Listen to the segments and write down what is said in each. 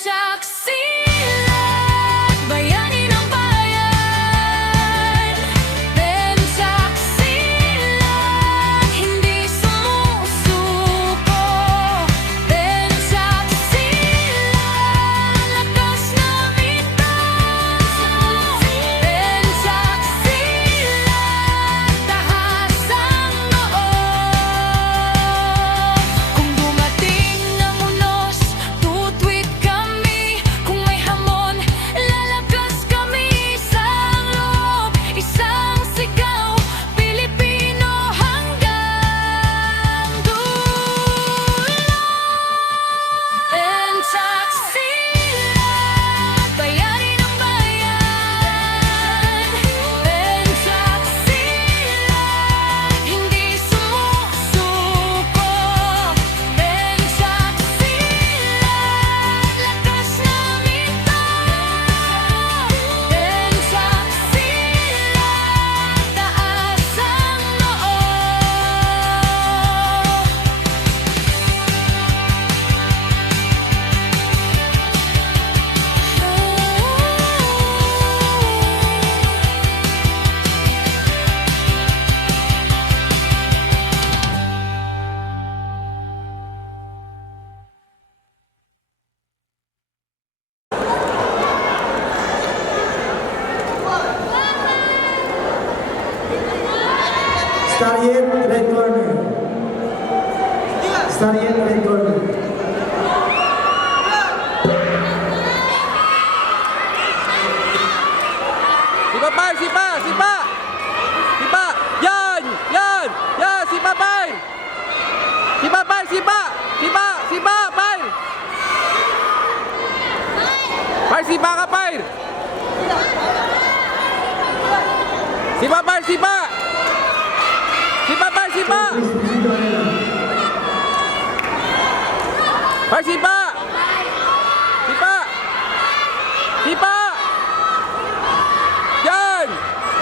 Pensaksilan, bayani ng bayan. Pensaksilan, hindi sumusuko. Pensaksilan, lakas ng itaw. Pensaksilan, tahasang noo. Kung dumating ang unos, tutwid kami. Kung may hamon, lalakas kami. Isang loob, isang sigaw, Pilipino hanggang dulo. Pensaksilan, bayani ng bayan. Pensaksilan, hindi sumusuko. Pensaksilan, lakas ng itaw. Pensaksilan, taas ang noo. Starien, red corner. Starien, red corner. Sipa Pai, sipa, sipa. Sipa. Yan, yan, yan, sipa Pai. Sipa Pai, sipa. Sipa, sipa Pai. Pai, sipa ka Pai. Sipa Pai, sipa. Sipa Pai, sipa. Pai, sipa. Sipa. Sipa. Yan!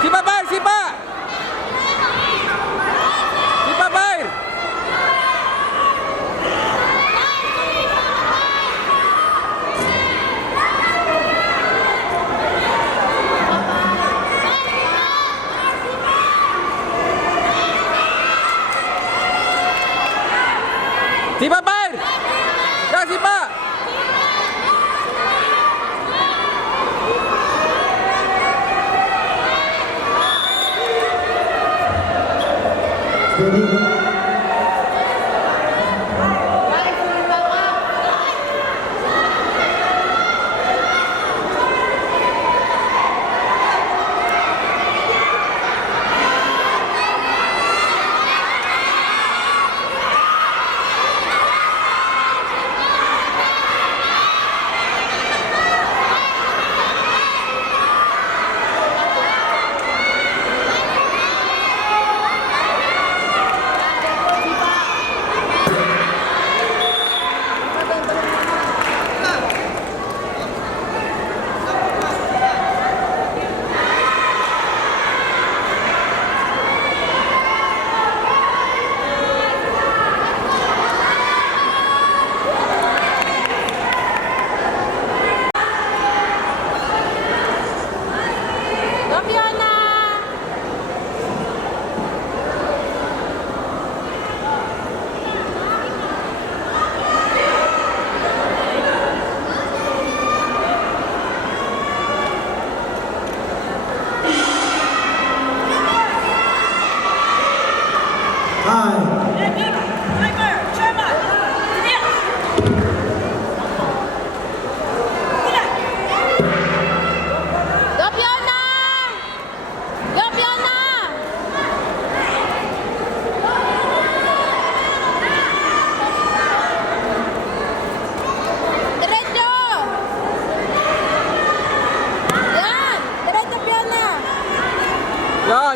Sipa Pai, sipa! Sipa Pai! Sipa Pai! Yan, sipa! Ready?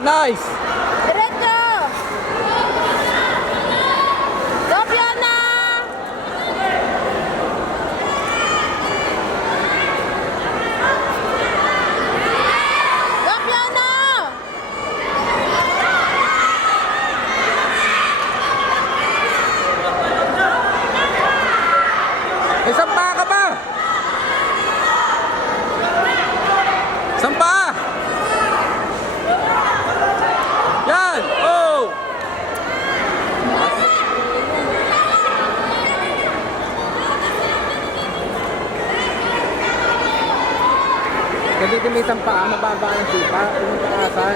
Nice! Diretso! Go, Fiona! Go, Fiona! Isang pa ka ba? Nagtitimis ang paa, mababa ang sipa. Yung paasan.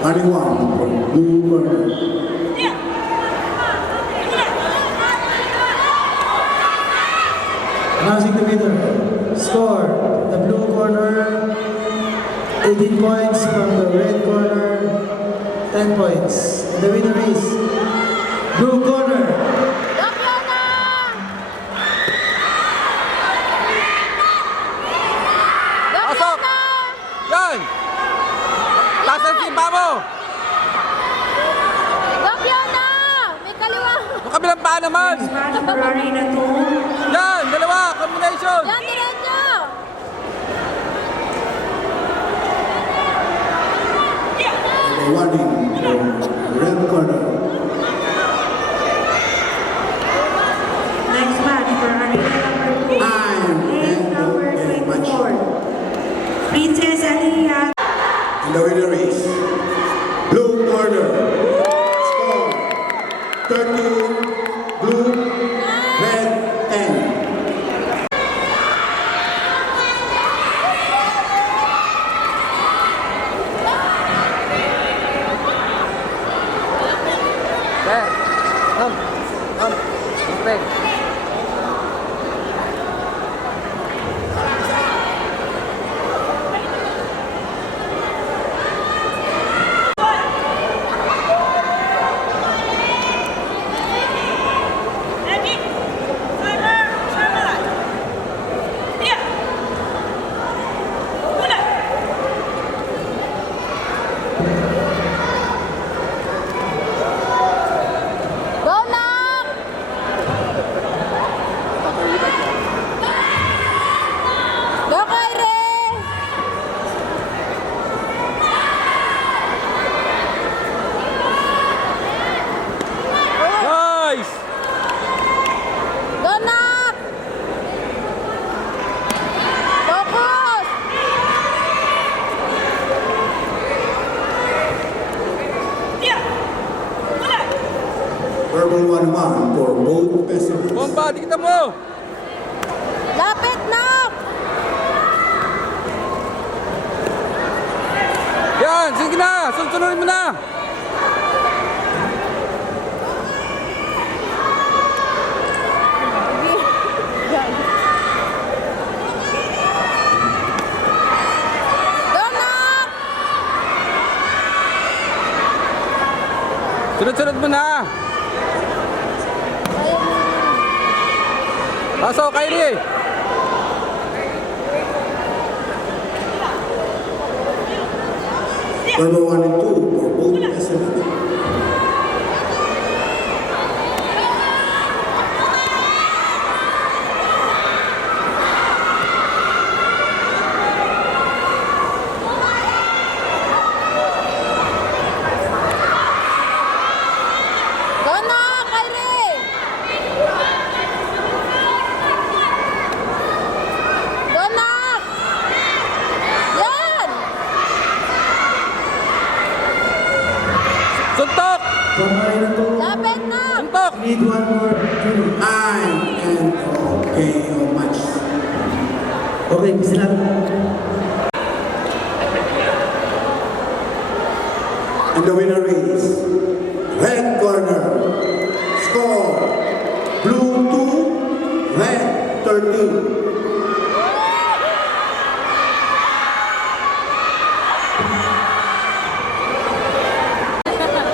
Running one for blue corner. Announcing the winner. Score, the blue corner, 18 points from the red corner, 10 points. And the winner is blue corner. Lopiona! Pasok! Lopiona! Yan! Taas ang sipa mo! Lopiona! May kaliwa! Yung kabilang paa naman! Match for Arena 2. Yan! Dalawa! Combination! Yan, diretso! And the warning from red corner. Next match for Arena number 2. Game number 24. Princess Aliyah. And the winner is blue corner. Score 13, blue, red 10. Sir! Okay. Go, Nak! Go, Kyrie! Nice! Go, Nak! Focus! Verbal 1-1 for both specimens. Bomba! Dikita mo! Lapit, Nak! Yan! Sige na! Sunod-sunodin mo na! Go, Nak! Sunod-sunod mo na! Pasok, Kyrie! Verbal 1 and 2 for both specimens. Go, Nak! Kyrie! Go, Nak! Yan! Suntok! From Arena 2, Lapit, Nak! Suntok! need one more to and okay, how much? Okay, bisa lang. And the winner is red corner. Score blue 2, red 13. Ganun talaga.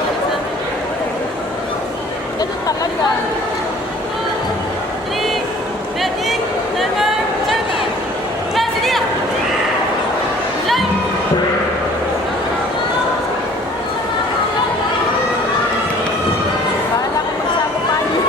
Bahala ko magsama pa niyo.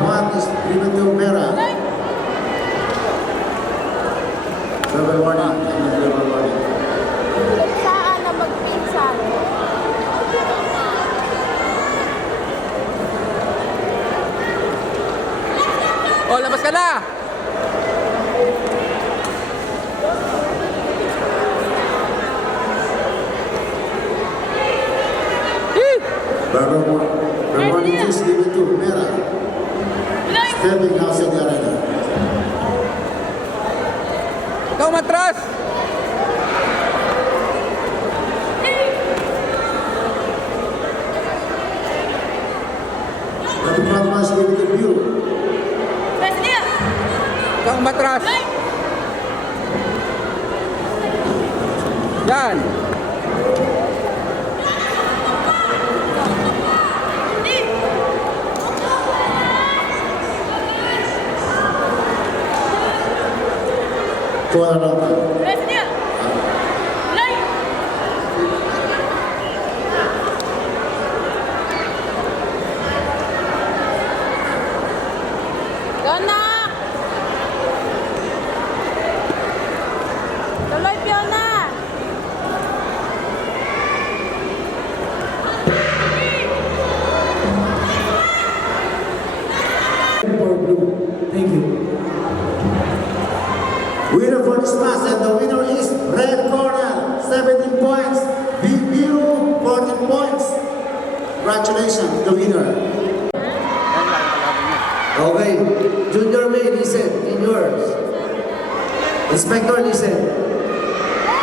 One is Primitive Mera. Verbal warning. Verbal warning. Saan na mag-pin labas ka na. Bermani Kiss give it to Mera. Stepping outside the arena. Ikaw matras. But the front match give it to View. Ikaw matras. Yan. Corner number. Go, Nak! Tuloy, Fiona! For blue. Thank you. Winner for this match, and the winner is red corner, 17 points. Big View, 14 points. Congratulations, the winner. Okay. Junior May, listen. Juniors. Inspector, listen.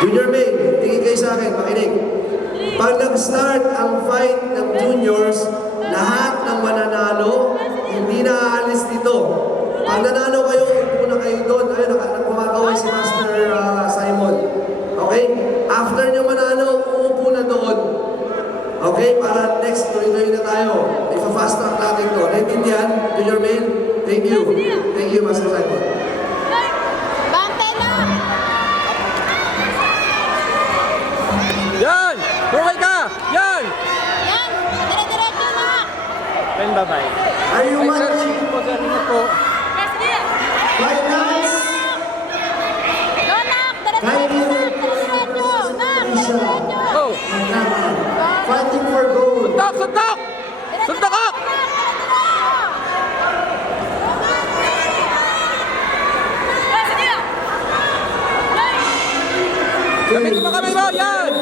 Junior May, tingin kayo sa akin, makinig. Pag nag-start ang fight ng juniors, lahat ng mananalo, hindi na aalis dito. Pag nanalo kayo, upo na kayo doon. Ayun, nagkumagaway si Master Simon. Okay? After nyo manalo, uupo na doon. Okay? Para next, tuloy-tuloy na tayo. Ipa-fast track natin to. Naintindihan? Junior May? Thank you. Thank you, Master Simon. Bante na! Yan. Tuloy ka. Yan. Yan! Dire-diretso na! Are you Ay, sir, ready? sige po, sir. Ingat po. Right, guys? Go, Nak! Dire-diretso! Dire-diretso! Nak! Dire-diretso! Go. Fighting for gold. Suntok, suntok. Suntok ka. Gamitin mo kami mo. Yan.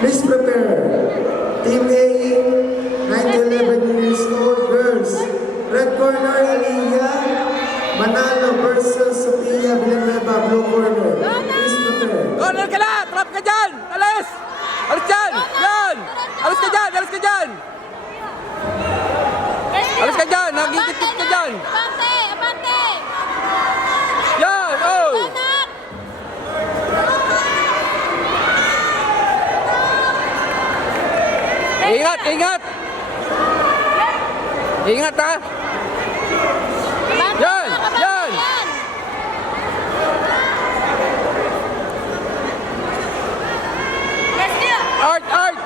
Please prepare. Team A, 9 to 11 years old girls. Red corner, Aliyah Manalo versus Sophia Villanueva, blue corner. Please prepare. Corner ka na. Trap ka dyan. Alis. Alis dyan. Yan. Alis ka dyan. Alis ka dyan. Alis ka dyan. Nagigit-git ka dyan. Abante! Abante! Yan. Oh. Go, Nak! Ingat, ingat. Ingat ha. Abante, Yan, Nak! Abante, yan. yan! Art, art.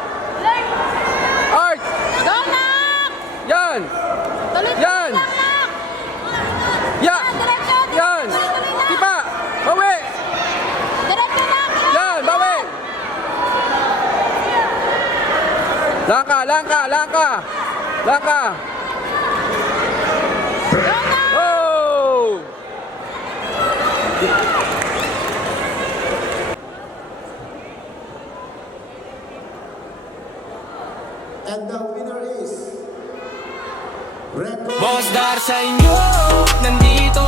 Art. Go, Nak! Yan. Tuloy-tuloy Yan. lang, Nak! Ya. Diretso, Yan. tuloy-tuloy lang. Tipa. Bawi. Diretso, Nak! Yan, bawi. Langka, langka, langka. Langka. Go, Nak! Oh. And the winner is red corner. Boss Dar sa inyo, nandito